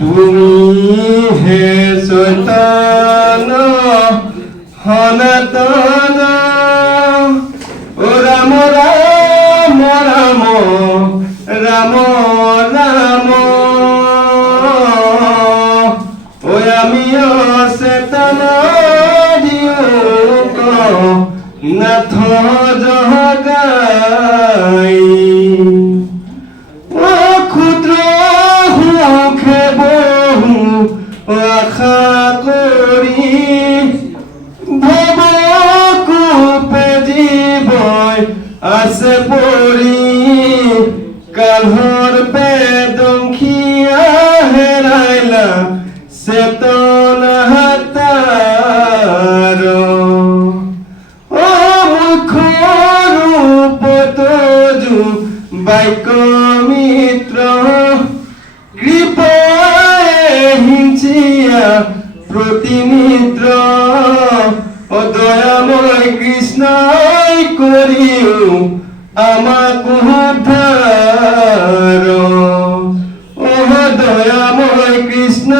তুমি হে চৈতন্য সনাতন ও রাম রাম রাম রাম রাম ও আমি অচেতন দিওক নাথ জগাই ও ক্ষুদ্র সুখে বহু আশা করি ভব কূপে জীৱই আছে পৰি কালহৰ বেদংখিয়া হেৰাইলা চেতনা হাতাৰ ও মুখ্য ৰূপত বাক্য মিত্ৰ কৃপায়ে হিংসিয়া প্ৰতিমিত্ৰ ও দয়াময় কৃষ্ণই কৰিও আমাক উদ্ধাৰ ও দয়াময় কৃষ্ণ